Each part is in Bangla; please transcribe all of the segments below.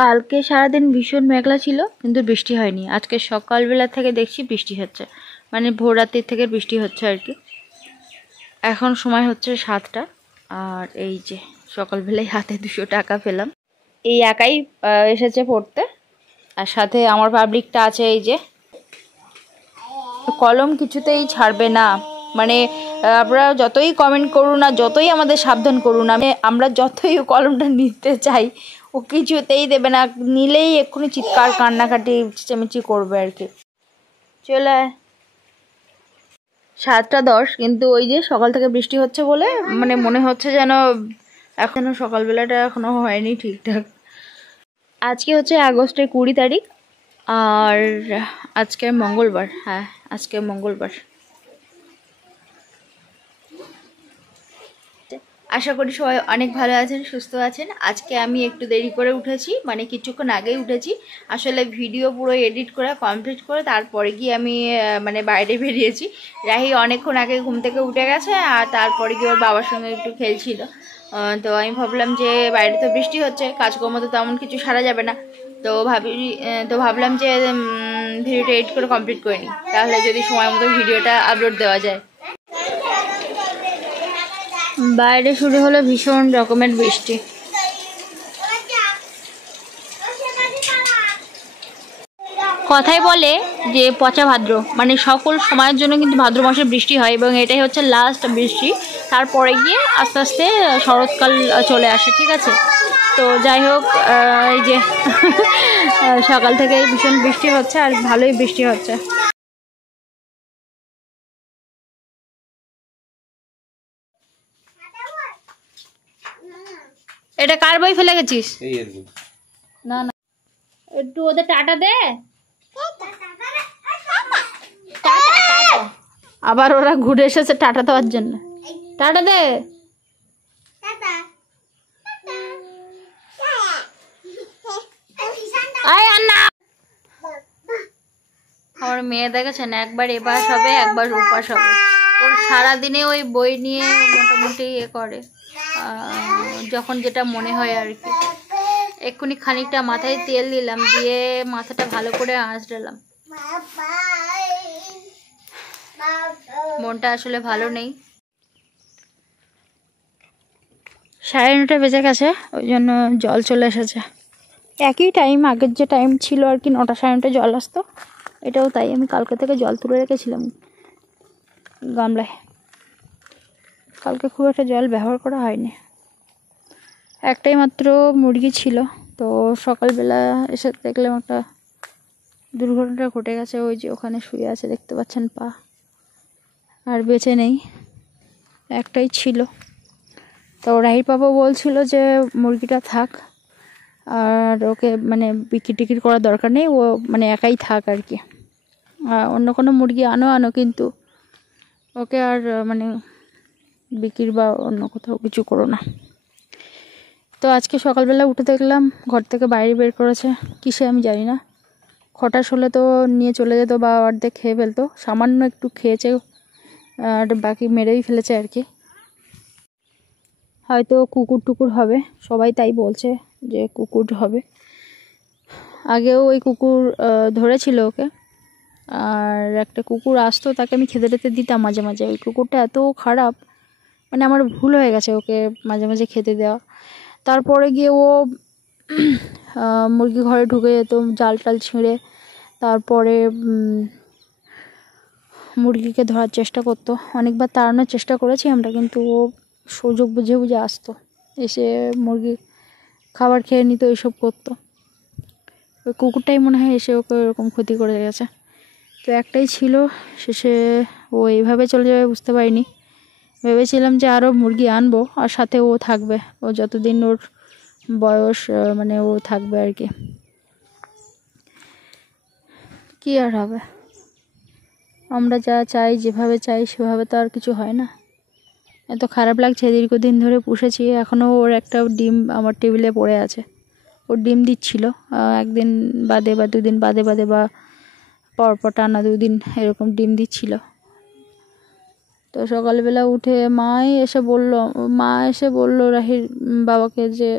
কালকে সারাদিন ভীষণ মেঘলা ছিল কিন্তু বৃষ্টি হয়নি। আজকে সকালবেলা থেকে দেখছি বৃষ্টি হচ্ছে, মানে ভোর রাত্রির থেকে বৃষ্টি হচ্ছে আর কি। এখন সময় হচ্ছে 7টা, আর এই যে সকালবেলায় হাতে 200 টাকা পেলাম। এই একাই এসেছে পড়তে, আর সাথে আমার পাবলিকটা আছে। এই যে কলম কিছুতেই ছাড়বে না, মানে আপনারা যতই কমেন্ট করুন না, যতই আমাদের সাবধান করুন, আমরা যতই কলমটা নিতে চাই ও কিছুতেই দেবে না। নিলেই এক্ষুনি চিৎকার কান্নাকাটি চেঁচামেচি করবে আর কি। চলে 7টা 10, কিন্তু ওই যে সকাল থেকে বৃষ্টি হচ্ছে বলে মানে মনে হচ্ছে যেন এখনো সকালবেলাটা এখনো হয়নি ঠিকঠাক। আজকে হচ্ছে আগস্টের 20 তারিখ, আর আজকে মঙ্গলবার। হ্যাঁ, আজকে মঙ্গলবার। আশা করি সবাই অনেক ভালো আছেন, সুস্থ আছেন। আজকে আমি একটু দেরি করে উঠেছি, মানে কিছুক্ষণ আগেই উঠেছি। আসলে ভিডিও পুরো এডিট করে কমপ্লিট করে তারপরে গিয়ে আমি মানে বাইরে বেরিয়েছি। রাহি অনেকক্ষণ আগে ঘুম থেকে উঠে গেছে, আর তারপরে গিয়ে ওর বাবার সঙ্গে একটু খেলছিল। তো আমি ভাবলাম যে বাইরে তো বৃষ্টি হচ্ছে, কাজকর্ম তো তেমন কিছু সারা যাবে না। তো ভাবলাম যে ভিডিওটা এডিট করে কমপ্লিট করে নিই, তাহলে যদি সময় মতো ভিডিওটা আপলোড দেওয়া যায়। বাইরে শুরু হলো ভীষণ রকমের বৃষ্টি। কথাই বলে যে পচা ভাদ্র, মানে সকল সময়ের জন্য কিন্তু ভাদ্র মাসে বৃষ্টি হয়, এবং এটাই হচ্ছে লাস্ট বৃষ্টি। তারপরে গিয়ে আস্তে আস্তে শরৎকাল চলে আসে, ঠিক আছে। তো যাই হোক, এই যে সকাল থেকে ভীষণ বৃষ্টি হচ্ছে, আর ভালোই বৃষ্টি হচ্ছে। এটা কার বই ফেলে গেছিস? না না, একটু ওদের টাটা দে। আবার ওরা ঘুরে এসেছে টাটা দেওয়ার জন্য। টাটা দে। আমার মেয়ে দেখেছেন, একবার এপাশ হবে একবার ওপাশ হবে। ওর সারাদিনে ওই বই নিয়ে মোটামুটি করে, যখন যেটা মনে হয় আর কি। এক্ষুনি খানিকটা মাথায় তেল দিলাম, দিয়ে মাথাটা ভালো করে আঁচড়ালাম। মনটা আসলে ভালো নেই। 9:30 বেজে গেছে, ওই জন্য জল চলে এসেছে। একই টাইম, আগের যে টাইম ছিল আর কি, 9টা 9:30 জল আসতো। এটাও তাই, আমি কালকে থেকে জল তুলে রেখেছিলাম গামলায়। কালকে খুব একটা জল ব্যবহার করা হয়নি, একটাই মাত্র মুরগি ছিল। তো সকালবেলা এসে দেখলাম একটা দুর্ঘটনা ঘটে গেছে। ওই যে ওখানে শুয়ে আছে, দেখতে পাচ্ছেন পা, আর বেঁচে নেই, একটাই ছিল। তো রাহির বাবা বলছিল যে মুরগিটা থাক, আর ওকে মানে বিক্রি টিকির করার দরকার নেই, ও মানে একাই থাক আর কি। অন্য কোনো মুরগি আনো, কিন্তু ওকে আর মানে বিক্রি বা অন্য কোথাও কিছু করো না। তো আজকে সকালবেলা উঠে দেখলাম ঘর থেকে বাইরে বের করেছে, কিসে আমি জানি না। খটাস হলে তো নিয়ে চলে যেত বা অর্ধেক খেয়ে ফেলতো, সামান্য একটু খেয়েছে, আর বাকি মেরেই ফেলেছে আর কি। হয়তো কুকুর টুকুর হবে, সবাই তাই বলছে যে কুকুর হবে। আগেও ওই কুকুর ধরেছিল ওকে, আর একটা কুকুর আসতো, তাকে আমি খেতে টেতে দিতাম মাঝে মাঝে। ওই কুকুরটা এত খারাপ, মানে আমার ভুল হয়ে গেছে ওকে মাঝে মাঝে খেতে দেওয়া। তারপরে গিয়ে ও মুরগি ঘরে ঢুকে যেত জাল টাল ছিঁড়ে, তারপরে মুরগিকে ধরার চেষ্টা করতো। অনেকবার তাড়ানোর চেষ্টা করেছি আমরা, কিন্তু ও সুযোগ বুঝে বুঝে আসতো, এসে মুরগি খাবার খেয়ে নিত, এইসব করতো। ওই কুকুরটাই মনে হয় এসে ওকে এরকম ক্ষতি করে গেছে। তো একটাই ছিল, শেষে ও এইভাবে চলে যাবে বুঝতে পারিনি। ভেবেছিলাম যে আরও মুরগি আনবো, আর সাথে ও থাকবে, ও যতদিন ওর বয়স মানে ও থাকবে আর কি। কি আর হবে, আমরা যা চাই, যেভাবে চাই সেভাবে তো আর কিছু হয় না। এত খারাপ লাগছে, দীর্ঘদিন ধরে পুষেছি, এখনও ওর একটা ডিম আমার টেবিলে পড়ে আছে। ওর ডিম দিচ্ছিল একদিন বাদে বা 2 দিন বাদে বা পরপর টানা 2 দিন এরকম ডিম দিচ্ছিল। তো সকালবেলা উঠে মা এসে বলল রাহির বাবাকে যে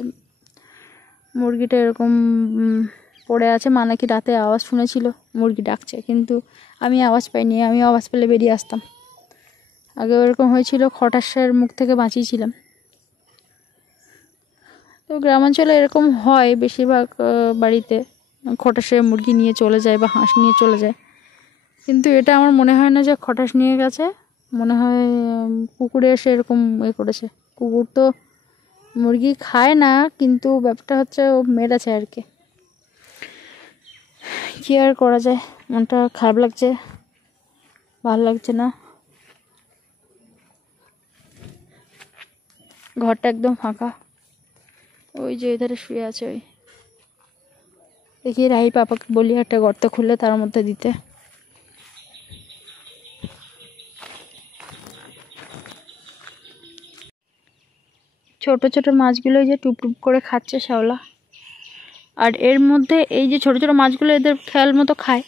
মুরগিটা এরকম পড়ে আছে। মা নাকি রাতে আওয়াজ শুনেছিল মুরগি ডাকছে, কিন্তু আমি আওয়াজ পাইনি। আমি আওয়াজ পেলে বেরিয়ে আসতাম। আগে ওরকম হয়েছিল, খটাশের মুখ থেকে বাঁচিয়েছিলাম। তো গ্রামাঞ্চলে এরকম হয় বেশিরভাগ বাড়িতে, খটাশে মুরগি নিয়ে চলে যায় বা হাঁস নিয়ে চলে যায়। কিন্তু এটা আমার মনে হয় না যে খটাশ নিয়ে গেছে, মনে হয় কুকুরে এসে এরকম করেছে। কুকুর তো মুরগি খায় না, কিন্তু ব্যাপারটা হচ্ছে ও মেরেছে আর কি। কী আর করা যায়, মনটা খারাপ লাগছে, ভালো লাগছে না। ঘরটা একদম ফাঁকা। ওই যে এধারে শুয়ে আছে, ওই দেখি রাহি পাপাকে বলি একটা গর্ত খুলে তার মধ্যে দিতে। ছোট ছোট মাছগুলো যে টুপ টুপ করে খাচ্ছে শ্যাওলা। আর এর মধ্যে এই যে ছোট ছোট মাছগুলো এদের খেয়াল মতো খায়,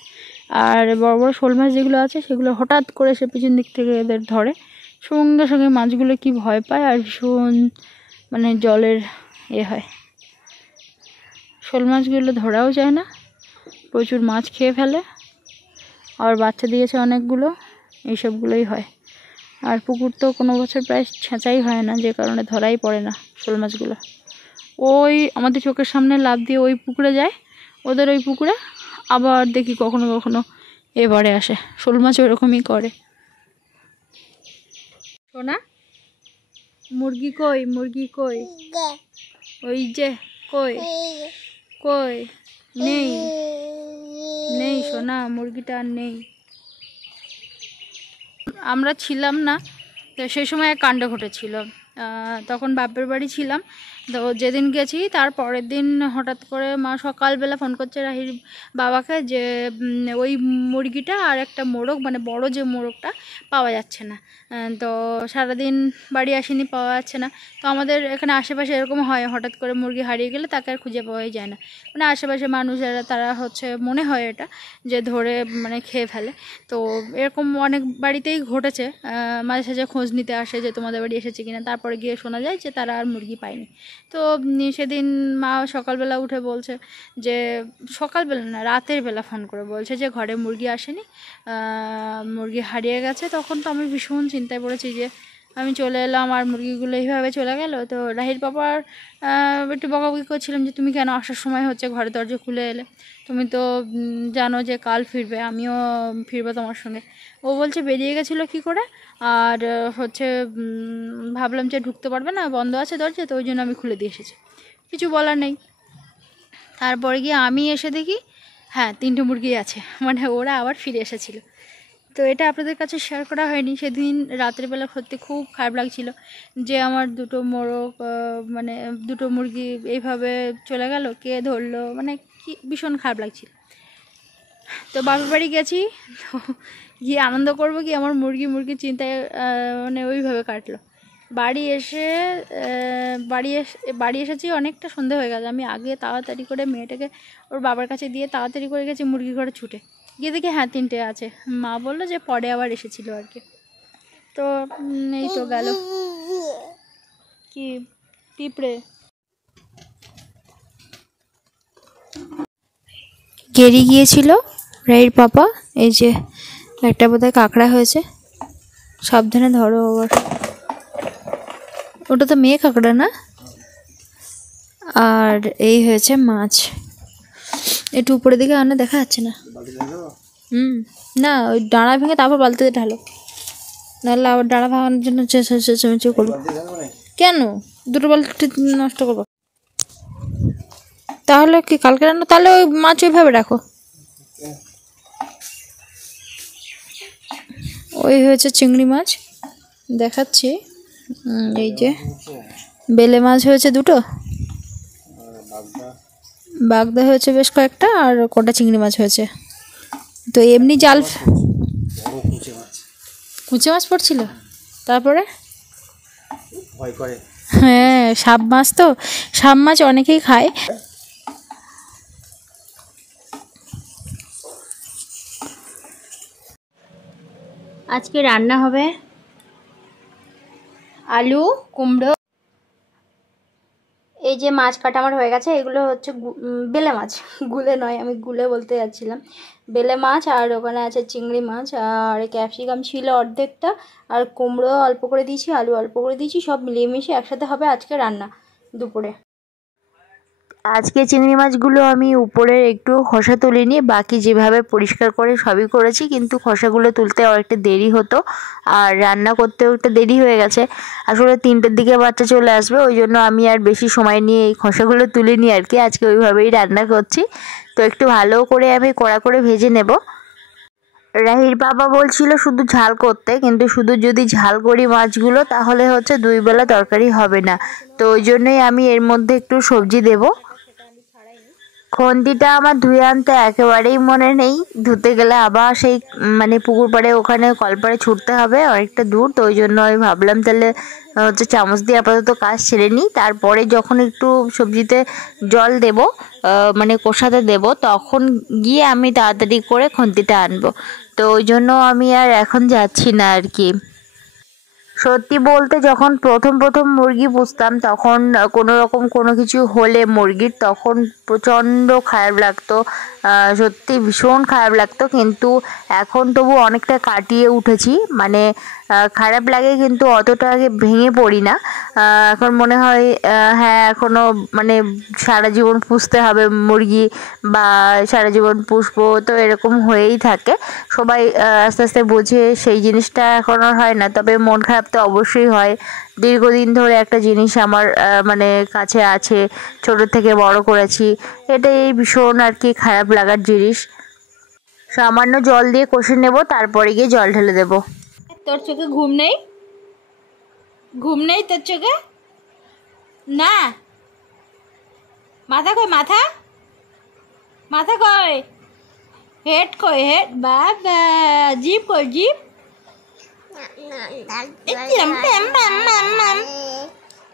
আর বড় বড় শোল মাছ যেগুলো আছে সেগুলো হঠাৎ করে সে পিছন দিক থেকে এদের ধরে। সঙ্গে সঙ্গে মাছগুলো কি ভয় পায় আর ভীষণ মানে জলের হয়। শোল মাছগুলো ধরাও যায় না, প্রচুর মাছ খেয়ে ফেলে, আর বাচ্চা দিয়েছে অনেকগুলো, এইসবগুলোই হয়। আর পুকুর তো কোনো বছর প্রায় ছেঁচাই হয় না, যে কারণে ধরাই পড়ে না শোল মাছগুলো। ওই আমাদের চোখের সামনে লাফ দিয়ে ওই পুকুরে যায়, ওদের ওই পুকুরে আবার দেখি কখনো কখনো এবারে আসে। শোল মাছ ওরকমই করে। শোনা মুরগি কই, মুরগি কই, ওই যে কই কই, নেই নেই সোনা, মুরগিটা আর নেই। আমরা ছিলাম না তো সেই সময় এক কাণ্ড ঘটেছিল। তখন বাপের বাড়ি ছিলাম, তো যেদিন গেছি তার পরের দিন হঠাৎ করে মা সকালবেলা ফোন করছে রাহির বাবাকে যে ওই মুরগিটা আর একটা মোরগ, মানে বড় যে মোরগটা পাওয়া যাচ্ছে না। তো সারাদিন বাড়ি আসেনি, পাওয়া যাচ্ছে না। তো আমাদের এখানে আশেপাশে এরকম হয়, হঠাৎ করে মুরগি হারিয়ে গেলে তাকে আর খুঁজে পাওয়াই যায় না। মানে আশেপাশে মানুষেরা তারা হচ্ছে মনে হয় এটা যে ধরে মানে খেয়ে ফেলে। তো এরকম অনেক বাড়িতেই ঘটেছে। মাঝে সাঝে খোঁজ নিতে আসে যে তোমাদের বাড়ি এসেছে কিনা, তারপরে গিয়ে শোনা যায় যে তারা আর মুরগি পায়নি। তো সেদিন মা সকালবেলা উঠে বলছে যে, সকালবেলা না রাতের বেলা ফোন করে বলছে যে ঘরে মুরগি আসেনি, মুরগি হারিয়ে গেছে। তখন তো আমি ভীষণ চিন্তায় পড়েছি, যে আমি চলে এলাম আর মুরগিগুলো এইভাবে চলে গেল। তো রাহির বাবার একটু বকাবকি করছিলাম যে তুমি কেন আসার সময় হচ্ছে ঘরে দরজা খুলে এলে, তুমি তো জানো যে কাল ফিরবে, আমিও ফিরবো তোমার সঙ্গে। ও বলছে বেরিয়ে গেছিলো কী করে, আর হচ্ছে ভাবলাম যে ঢুকতে পারবে না, বন্ধ আছে দরজা, তো ওই জন্য আমি খুলে দিয়ে এসেছি, কিছু বলার নেই। তারপরে গিয়ে আমি এসে দেখি হ্যাঁ 3টে মুরগি আছে, মানে ওরা আবার ফিরে এসেছিলো। তো এটা আপনাদের কাছে শেয়ার করা হয়নি। সেদিন রাতের বেলা সত্যি খুব খারাপ লাগছিল যে আমার 2টো মোরগ মানে 2টো মুরগি এইভাবে চলে গেল, কে ধরলো, মানে কি ভীষণ খারাপ লাগছিল। তো বাপের বাড়ি গেছি, তো গিয়ে আনন্দ করবো কি আমার মুরগি চিন্তায় মানে ওইভাবে কাটলো। বাড়ি এসেছি অনেকটা সন্ধে হয়ে গেছে। আমি আগে তাড়াতাড়ি করে মেয়েটাকে ওর বাবার কাছে দিয়ে তাড়াতাড়ি করে গেছি মুরগি ঘরে ছুটে গিয়ে দেখি হ্যাঁ 3টে আছে। মা বললো যে পরে আবার এসেছিলো আর কি। তো এই তো গেল কি পিঁপড়ে গেরি গিয়েছিল রাইর পাপা। এই যে একটা বোধহয় কাঁকড়া হয়েছে, সাবধানে ধরো আবার। ওটা তো মেয়ে কাঁকড়া না। আর এই হয়েছে মাছ, একটু উপরের দিকে আনা দেখা যাচ্ছে না। না ওই ডাঁড়া ভেঙে তারপর বালতিতে ঢালো, নাহলে আবার ডাঁড়া ভাঙানোর জন্য চেঁচামেচি করবো। কেন 2টো বালতি নষ্ট করবো? তাহলে কি কালকে রান্না? তাহলে ওই মাছ ওইভাবে রাখো। ওই হয়েছে চিংড়ি মাছ দেখাচ্ছি, এই যে বেলে মাছ হয়েছে 2টো, বাগদা হয়েছে বেশ কয়েকটা, আর কটা চিংড়ি মাছ হয়েছে। তো এমনি জাল কুচে মাছ পড়ছিল, তারপরে হ্যাঁ সাপ মাছ, তো সাপ মাছ অনেকেই খায়। আজকে রান্না হবে আলু কুমড়ো, এই যে মাছ কাটা আমার হয়ে গেছে, এগুলো হচ্ছে বেলে মাছ, গুলে নয়, আমি গুলে বলতে যাচ্ছিলাম। বেলে মাছ, আর ওখানে আছে চিংড়ি মাছ, আর ক্যাপসিকাম ছিল অর্ধেকটা, আর কুমড়ো অল্প করে দিয়েছি, আলু অল্প করে দিয়েছি, সব মিলিয়ে মিশিয়ে একসাথে হবে আজকে রান্না দুপুরে। আজকে চিংড়ি মাছগুলো আমি উপরে একটু খোসা তুলিনি, বাকি যেভাবে পরিষ্কার করে সবই করেছি, কিন্তু খোসাগুলো তুলতে অনেকটা দেরি হতো আর রান্না করতেও একটা দেরি হয়ে গেছে। আসলে 3টের দিকে বাচ্চা চলে আসবে, ওই জন্য আমি আর বেশি সময় নিয়ে এই খোসাগুলো তুলিনি আর কি, আজকে ওইভাবেই রান্না করছি। তো একটু ভালো করে আমি কড়া করে ভেজে নেব। রাহির বাবা বলছিল শুধু ঝাল করতে, কিন্তু শুধু যদি ঝাল করি মাছগুলো তাহলে হচ্ছে 2 বেলা তরকারি হবে না, তো ওই জন্যই আমি এর মধ্যে একটু সবজি দেব। খন্তিটা আমার ধুয়ে আনতে একেবারেই মনে নেই, ধুতে গেলে আবার সেই মানে পুকুর পাড়ে ওখানে কলপাড়ে ছুটতে হবে অনেকটা দূর, তো ওই জন্য আমি ভাবলাম তাহলে হচ্ছে চামচ দিয়ে আপাতত কাজ ছেড়ে নিই, তারপরে যখন একটু সবজিতে জল দেব মানে কষাতে দেব তখন গিয়ে আমি তাড়াতাড়ি করে খন্তিটা আনবো, তো ওই জন্য আমি আর এখন যাচ্ছি না আর কি। সত্যি বলতে যখন প্রথম মুরগি পুষতাম তখন কোনো রকম কোনো কিছু হলে মুরগির তখন প্রচণ্ড খারাপ লাগতো, সত্যি ভীষণ খারাপ লাগতো, কিন্তু এখন তবু অনেকটা কাটিয়ে উঠেছি, মানে খারাপ লাগে কিন্তু অতটা আগে ভেঙে পড়ি না। এখন মনে হয় হ্যাঁ এখনও মানে সারা জীবন পুষতে হবে মুরগি বা সারা জীবন পুষবো, তো এরকম হয়েই থাকে। সবাই আস্তে আস্তে বুঝে সেই জিনিসটা এখন আর হয় না, তবে মন খারাপ তো অবশ্যই হয়। দীর্ঘদিন ধরে একটা জিনিস আমার মানে কাছে আছে, ছোট থেকে বড় করেছি, এটাই ভীষণ আর কি খারাপ লাগার জিনিস। সামান্য জল দিয়ে কষে নেব, তারপরে গিয়ে জল ঢেলে দেবো। তোর চোখে ঘুম নেই? ঘুম নেই তোর চোখে? না, মাথা কই? মাথা মাথা কই? হেড কই? হেড? বাবা, জিভ কই? জিভ?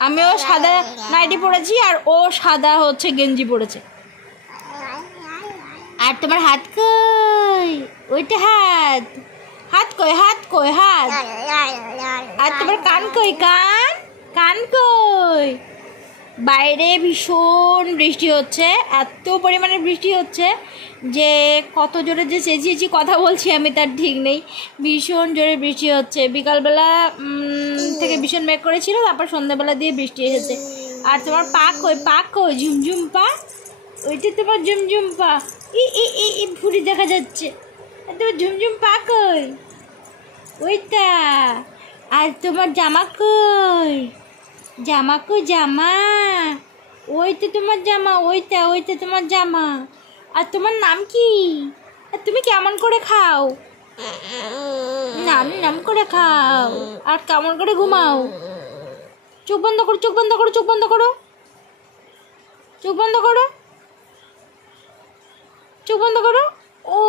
আমিও সাদা নাইটি পরেছি আর ও সাদা হচ্ছে গেঞ্জি পরেছে। আর তোমার হাত কই? ওইটা হাত। হাত কই? হাত কই? হাত। আর তোমার কান কই? কান। কান কই? বাইরে ভীষণ বৃষ্টি হচ্ছে, এত পরিমাণে বৃষ্টি হচ্ছে যে কত জোরে যে চেঁচিয়েছি কথা বলছি আমি তার ঠিক নেই। ভীষণ জোরে বৃষ্টি হচ্ছে, বিকালবেলা থেকে ভীষণ মেঘ করেছিল, তারপর সন্ধ্যাবেলা দিয়ে বৃষ্টি এসেছে। আর তোমার পা কই? পা কই? ঝুমঝুম পা। ওইটা তোমার ঝুমঝুম পা। ই ভুঁড়ি দেখা যাচ্ছে। আর তোমার ঝুমঝুম পা কই? ওইটা। আর তোমার জামা কই? জামা কই? জামা। ওইটা তোমার জামা। ওইটা ওইটা তোমার জামা। আর তোমার নাম কি? আর তুমি কেমন করে খাও? নাম নাম করে খাও। আর কেমন করে ঘুমাও? চোখ বন্ধ করো, চোখ বন্ধ করো, চোখ বন্ধ করো, চোখ বন্ধ করো, চোখ বন্ধ করো। ও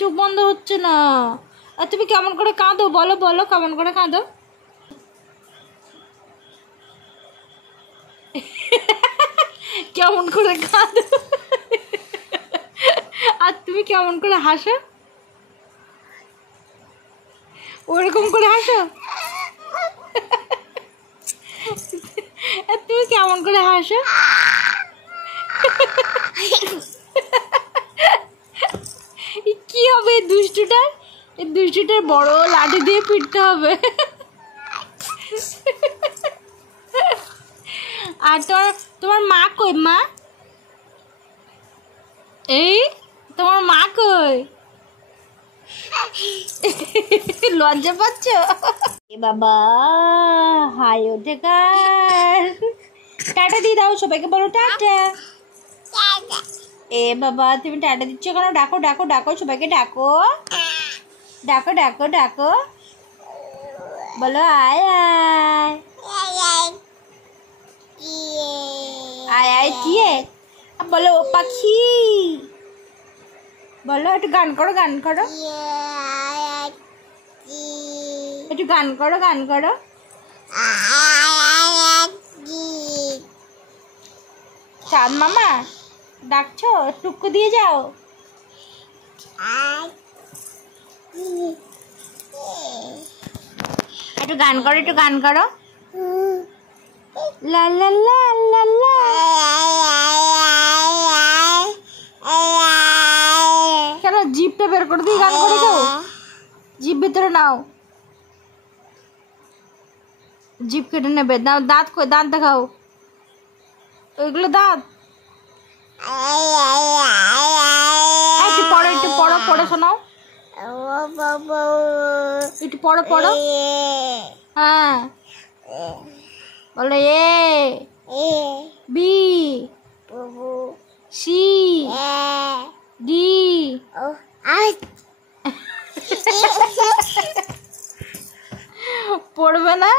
চোখ বন্ধ হচ্ছে না। আর তুমি কেমন করে কাঁদো? বলো বলো, কেমন করে কাঁদো? কেমন করে কাঁদো? আর তুমি কেমন করে হাসো? ওরকম করে হাসো। আর তুমি কেমন করে হাসো? কি হবে এই দুষ্টুটার? এই দুষ্টুটার বড় লাঠি দিয়ে পিটতে হবে। আর তোমার মা কই? মা এই তোমার মা কই? লজ্জা পাচ্ছ? এ বাবা, হাই ওঠে কার? টাটা দিয়ে দাও সবাইকে, বলো টাটা। এ বাবা, তুমি টাটা দিচ্ছ কেন? ডাকো ডাকো ডাকো, সবাইকে ডাকো, ডাকো ডাকো ডাকো, বলো আয় আয় আয় আয় দিয়ে, বলো ও পাখি, বলো একটু গান করো, গান করো, একটু গান করো, গান করো। চাঁদ মামা ডাকছো? টুকু দিয়ে যাও। একটু গান করো, একটু গান করো। লা লা লা লা লা। কেন জিভটা বের করে দিই গান করে কেউ? জিভ ভিতরে নাও, জিভ কেটে নেবে। নাও দাঁত কই, দাঁত দেখাও, ওইগুলো দাঁত। একটু পড়ো, একটু পড়ো, পড়ে শোনাও, একটু পড়ো পড়ো। হ্যাঁ বলো এ বি সি ডি। পড়বে না?